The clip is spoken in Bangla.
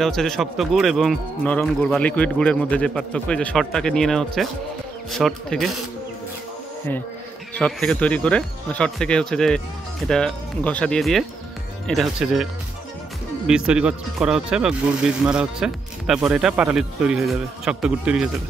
এটা হচ্ছে যে শক্ত গুড় এবং নরম গুড় বা লিকুইড গুড়ের মধ্যে যে পার্থক্য, এই যে শর্টটাকে নিয়ে নেওয়া হচ্ছে শর্ট থেকে। হ্যাঁ, শর্ট থেকে তৈরি করে, শর্ট থেকে হচ্ছে যে এটা ঘষা দিয়ে দিয়ে এটা হচ্ছে যে বীজ তৈরি করা হচ্ছে বা গুড় বীজ মারা হচ্ছে। তারপরে এটা পাটালি তৈরি হয়ে যাবে, শক্ত গুড় তৈরি হয়ে যাবে।